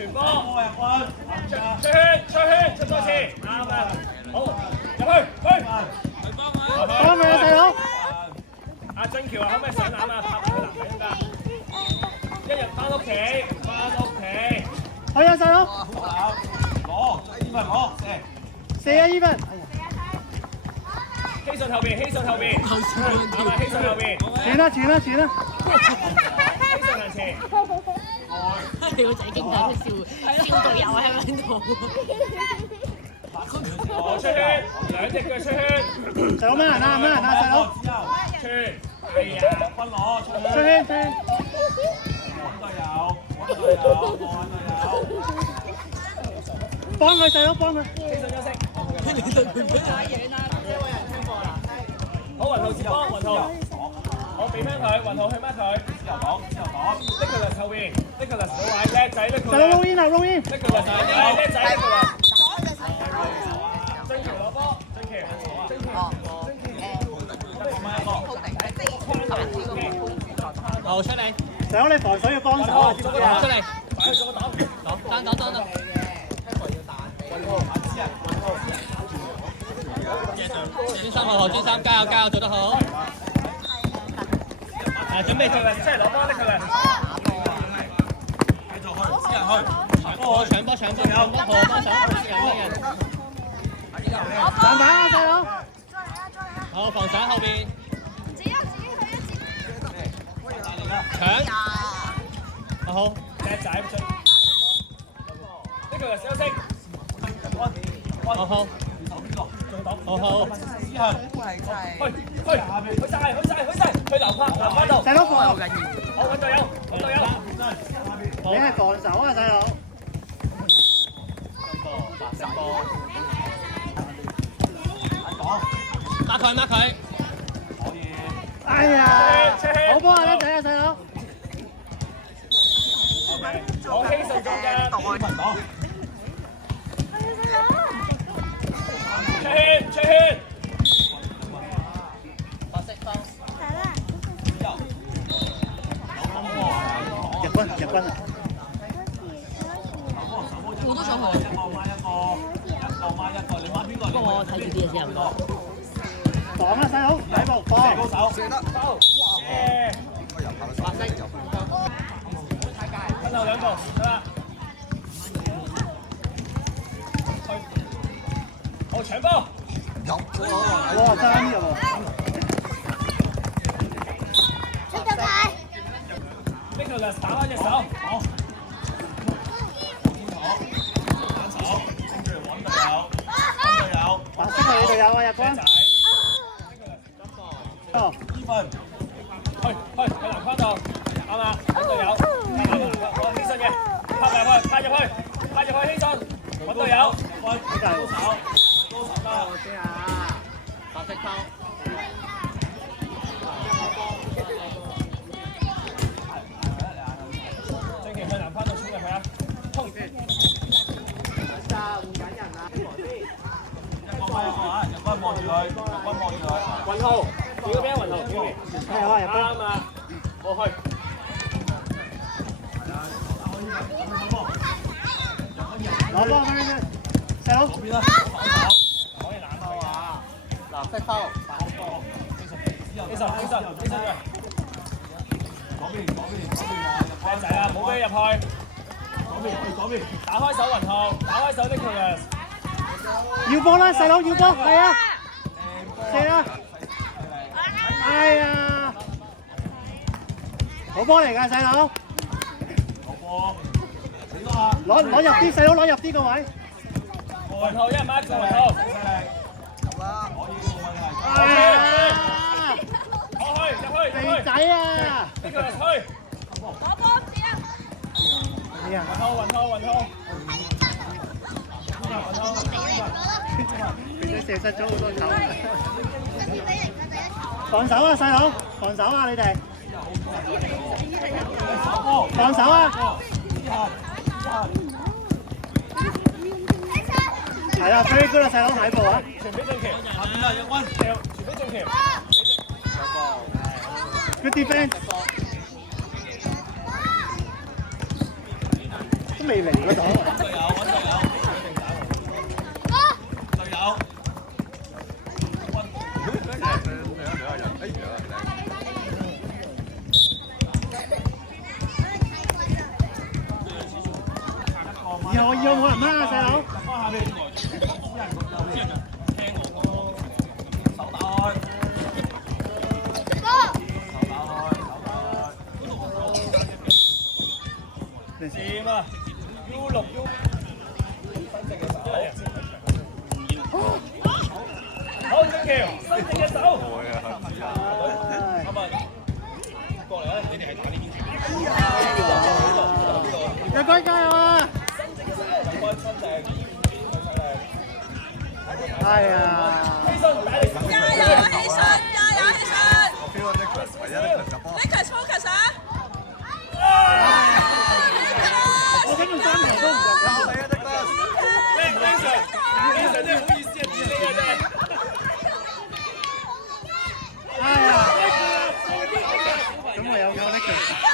傳波，出圈，出多次，啱啊！好，入去，幫佢啊，細佬！阿俊橋啊，可唔可以上籃啊？拍佢籃底㗎！一日翻屋企，去啊，細佬！攞，射啊，Even！希信後邊，啱啊，希信後邊，傳啦，希信行前。你個仔勁睇佢笑隊友喺邊度？我出圈，兩隻腳出圈，細佬咩人啊？細佬！出，哎呀，出圈！幫佢細佬，幫佢。希信休息。好，雲浩接波，雲浩，我俾翻佢，雲浩去乜佢？Nicholas 後邊，Nicholas 好位，叻仔 Nicholas。細佬 roll in 啊，roll in。Nicholas 叻仔 Nicholas。俊橋攞波，俊橋。好出嚟，細佬你防水要幫手啊，知唔知啊？出嚟，擺去做個擋。擋。專心，加油，做得好。準備Nicholas 出嚟攞波 Nicholas。搶波，好幫手，人。上板啊，細佬！好，防守後邊。搶。好。叻仔出。Nicholas 休息。好。好。去晒，去籃筐度。細佬防，好，揾隊友。你係防守啊，細佬！抹佢。哎呀，好波啊，叻仔啊，細佬！我希信中間。出圈。入軍啊！我都想去。不過我睇住啲嘢先。防啊，細佬，底部防。分後兩步，得啦。好，搶波。哇，爭嘅喎！Nicholas 打開隻手，好。白色係你隊友啊，入軍。哦，去籃筐度，啱啦，揾隊友，我希信嘅，派入去，希信，揾隊友，高手得。白色拋。俊橋去籃筐度衝入去啊！衝！換緊人啊！雲浩，叫邊雲浩？係啊，入軍。啱啊，過去。攞波翻先，細佬。可以攬啊！藍色拋。希信，靚仔啊！冇俾入去。打開手雲浩，打開手Nicholas。要波啦，細佬要波，係啊，射啦！哎呀，好波嚟㗎，細佬。攞入啲，細佬攞入啲個位。雲浩一人掹一個雲浩。入去！肥仔啊！Nicholas去。係啊，雲浩。肥仔射失咗好多球。防守啊，細佬！防守啊，你哋！防守啊！係啊，飛高啦，細佬睇步啊！傳俾俊橋，下邊啦，入溫，傳俾俊橋。Good defense。都未嚟嗰度。隊友，揾隊友，一定打隊友。以後冇人啦，細佬。放下邊，聽我手打開。掂啊 ！U6 U， 新隻嘅手，好正橋，新隻嘅手。咁啊，過嚟啦！你哋係打呢邊住。日哥加油啊！哎呀！起身，大力！加油！起身！加油！起身 ！Nicholas focus 啊！我根本3球都唔入。Vincent 真係好意思啊，見你啊真係。哎呀！咁我有夠 Nicholas。